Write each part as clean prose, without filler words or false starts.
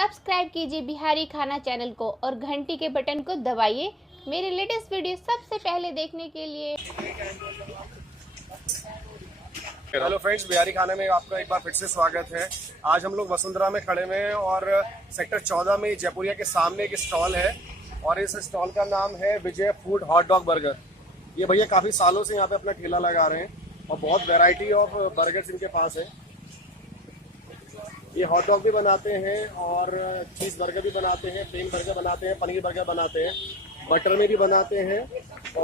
Subscribe कीजिए बिहारी खाना channel को और घंटी के बटन को दबाइए मेरे लेटेस्ट वीडियो सबसे पहले देखने के लिए। हेलो फ्रेंड्स, बिहारी खाने में आपका एक बार फिर से स्वागत है। आज हम लोग वसुंधरा में खड़े हुए हैं और सेक्टर 14 में जयपुरिया के सामने एक स्टॉल है और इस स्टॉल का नाम है विजय फूड हॉट डॉग बर्गर। ये भैया काफ़ी सालों से यहाँ पे अपना ठेला लगा रहे हैं और बहुत वैरायटी ऑफ बर्गर्स इनके पास है। ये हॉट डॉग भी बनाते हैं और चीज़ बर्गर भी बनाते हैं, प्लेन बर्गर बनाते हैं, पनीर बर्गर बनाते हैं, बटर में भी बनाते हैं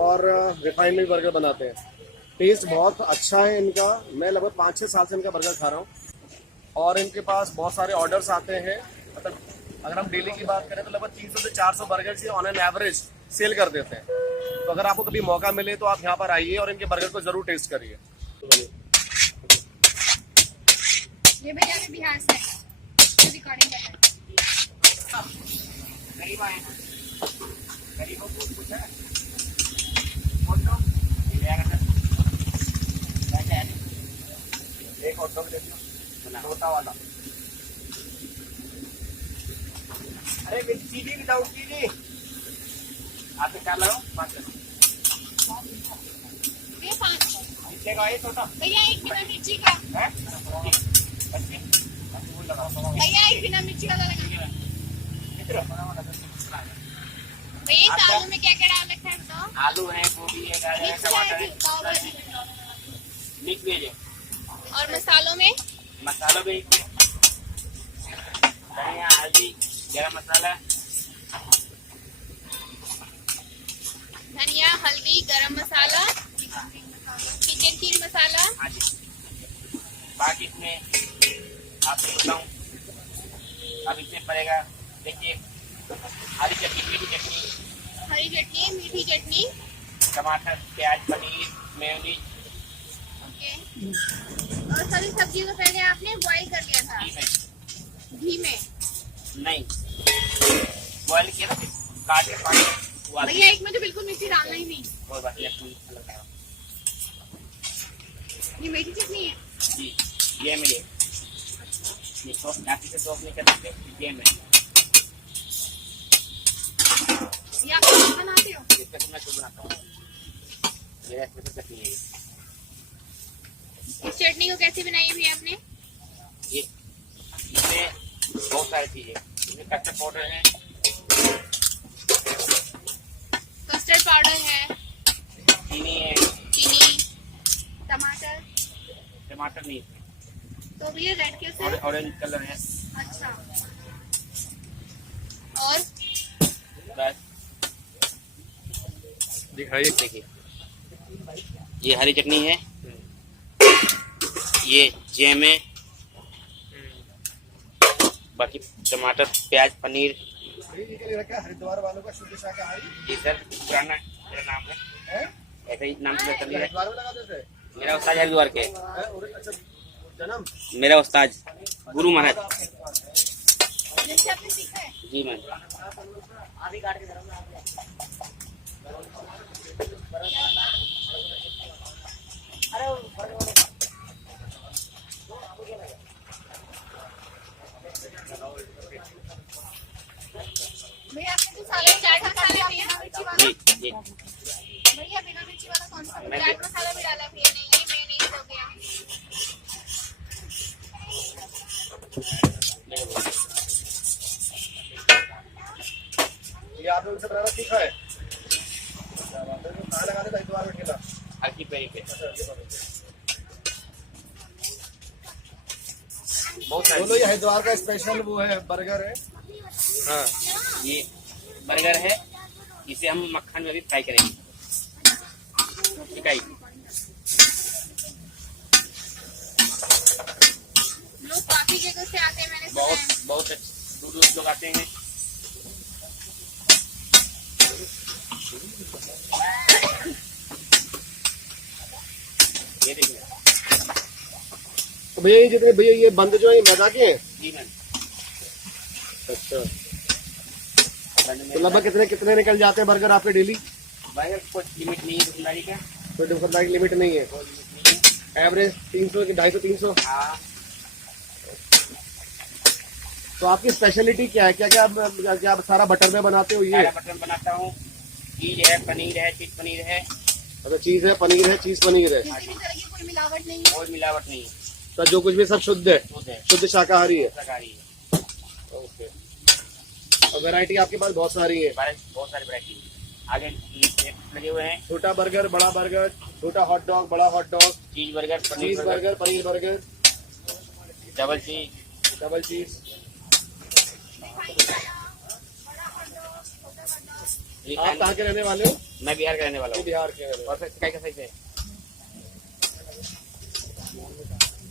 और रिफाइंड में भी बर्गर बनाते हैं। टेस्ट बहुत अच्छा है इनका। मैं लगभग 5-6 साल से इनका बर्गर खा रहा हूँ और इनके पास बहुत सारे ऑर्डर्स आते हैं। मतलब अगर हम डेली की बात करें तो लगभग 300 से 400 बर्गर से ऑन एन एवरेज सेल कर देते हैं। तो अगर आपको कभी मौका मिले तो आप यहाँ पर आइए और इनके बर्गर को जरूर टेस्ट करिए। ये भैया भी बिहार से रिकॉर्डिंग कर रहे हैं। गरीब आए हैं, गरीबों को पूछा एक हॉट डॉग दे दो छोटा वाला। अरे विद चीनी विदाउट चीनी आप क्या लगाओ 5 ये 5 नीचे का ये छोटा भैया एक बिना मिर्ची का है भैया एक बिना मिर्ची वाला लगा। भैया इस आलू में क्या क्या डाल रखा है बताओ। आलू है, गोभी है, गाजर है, टमाटर है, मिक्स वेज है। और मसालों में मसालों में धनिया, हल्दी, गरम मसाला, धनिया, हल्दी, गरम मसाला, किचन किंग मसाला। हाँ जी। बाकी इसमें आपको बताऊँ अब इसमें पड़ेगा, देखिए हरी चटनी, मीठी चटनी, हरी चटनी, मीठी चटनी, टमाटर, प्याज, पनीर, मेयोनीज। ओके। और सारी सब्जियों को पहले आपने बॉईल कर लिया था घी में? नहीं, बॉईल किया ना, फिर काट के पानी उबाल भैया एक में तो बिल्कुल मिर्ची डालना ही नहीं। और बाकी अपनी अलग है। ये मीठी चटनी है जी, ये में ये सॉस काफी से सॉस नहीं कर सकते, ये में ये आप खुद बनाते हो? इसका तो मैं खुद बनाता हूँ, मेरा स्पेशल चटनी है। इस चटनी को कैसे बनाई हुई आपने? ये इसमें बहुत सारी चीजें, इसमें कस्टर्ड पाउडर है, कस्टर्ड पाउडर है, चीनी है, चीनी, टमाटर। टमाटर नहीं, तो भैया रेड कैसे है? ऑरेंज कलर है। अच्छा। और बस दिखाइए। देखिए ये हरी चटनी है, ये जैम है, बाकी टमाटर, प्याज, पनीर। हरिद्वार वालों का शुद्ध शाकाहारी। ये सर पुराना मेरा नाम है, ऐसा ही नाम से चल रहा है। हरिद्वार में लगाते थे? मेरा उस्ताद हरिद्वार के, अच्छा, जन्म मेरा उस्ताद गुरु महाराज जिनसे आपने सीखा है? जी। मैं भैया आपने तो साले चाट मसाला बिना मिर्ची वाला। जी जी भैया बिना मिर्ची वाला कौन सा? मैं- चाट मसाला भी डाला भैया ने, ये मेयोनीज हो गया। ये आपने उनसे बनाना सीखा है? कहाँ लगाने का हरिद्वार में ठेला? हल्की पेरी पे बहुत सारी बोलो, ये हरिद्वार का स्पेशल वो है बर्गर है। हाँ, ये बर्गर है, इसे हम मक्खन में भी फ्राई करेंगे। ठीक है, लोग काफी जगह से आते हैं, मैंने सुना बहुत है। बहुत दूर दूर लोग आते हैं। ये देखिए। तो भैया ये जितने भैया ये बंद जो है ये मैदा के हैं? जी मैम। अच्छा, तो लगभग कितने कितने निकल जाते हैं बर्गर आपके डेली? बर्गर कोई लिमिट नहीं है दुकानदारी का, कोई दुकानदारी की लिमिट नहीं है? कोई लिमिट नहीं है। एवरेज 300 कि 250 300? हाँ तो आपकी स्पेशलिटी क्या है? क्या क्या आप सारा बटर में बनाते हो? ये सारा बटर बनाता हूँ। चीज है, पनीर है, चीज पनीर है। अच्छा, चीज है, पनीर है, चीज पनीर है, किसी भी तरह की कोई मिलावट नहीं है। कोई मिलावट नहीं है, तो जो कुछ भी सब शुद्ध है, शुद्ध है, शुद्ध शाकाहारी है। शाकाहारी है। ओके। और वैरायटी आपके पास बहुत सारी है। बहुत सारी वैरायटी आगे लगे हुए हैं। छोटा बर्गर, बड़ा बर्गर, छोटा हॉट डॉग, बड़ा हॉट डॉग, चीज बर्गर, चीज बर्गर, पनीर बर्गर, डबल चीज। डबल चीज। आप कहाँ के रहने वाले हो? मैं बिहार का रहने वाला हूँ। बिहार के रहने और फिर क्या सही से? वाले।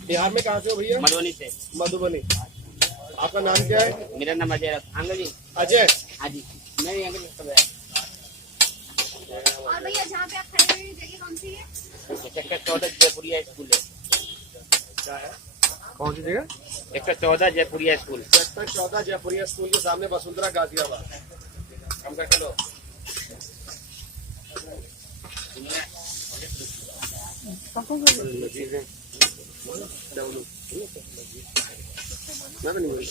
बिहार में कहाँ से हो भैया? मधुबनी से। मधुबनी। आपका नाम क्या है? मेरा नाम अजय अंकल जी। अजय। हाँ जी, नहीं अंकल सब है। और भैया जहाँ पे आप खड़े हुए हैं जगह कौन सी है? सेक्टर 14 जयपुरिया स्कूल है। क्या है? कौन सी जगह? Sector 14 Jaipuria school. Sector 14 Jaipuria school के सामने वसुंधरा गाजियाबाद। हम का चलो। मैं तो नहीं बोलता।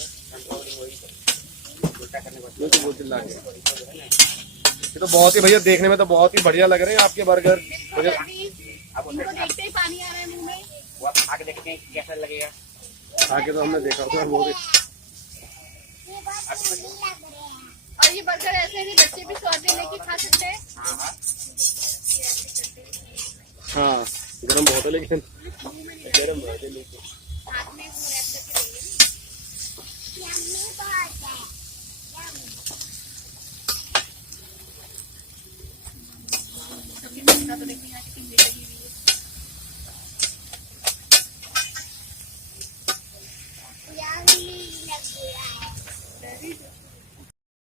ये तो बहुत ही भैया देखने में तो बहुत ही बढ़िया लग रहे हैं आपके बर्गर। मुझे इनको देखते ही पानी आ रहा है मुंह में। वो आप आके देखते हैं कैसा लगेगा। आगे तो हमने देखा था वो भी। और ये बर्गर ऐसे है कि बच्चे भी स्वाद ले लेके खा सकते हैं। हाँ हाँ, हाँ, गरम बहुत है लेकिन गरम बहुत है लेकिन हाथ में वो रैप करके देंगे। सब्जी में तो देखिए यहाँ कितनी भीड़ लगी हुई है।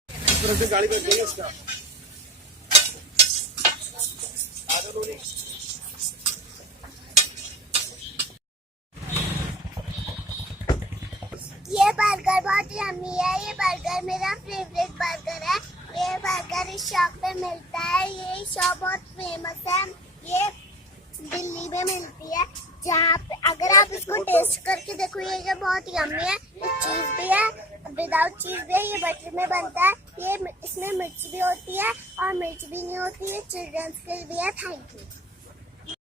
इस तरह से गाड़ी में गई इसका। ये बर्गर बहुत यम्मी है। ये बर्गर मेरा फेवरेट बर्गर है। ये बर्गर इस शॉप पे मिलता है। ये शॉप बहुत फेमस है। ये दिल्ली में मिलती है। जहाँ पे अगर आप इसको टेस्ट करके देखो, ये बहुत यम्मी है। ये चीज भी है, विदाउट चीज भी है। ये बटर में बनता है। ये इसमें मिर्च भी होती है और मिर्च भी नहीं होती है। चिल्ड्रंस के लिए भी है। Thank you.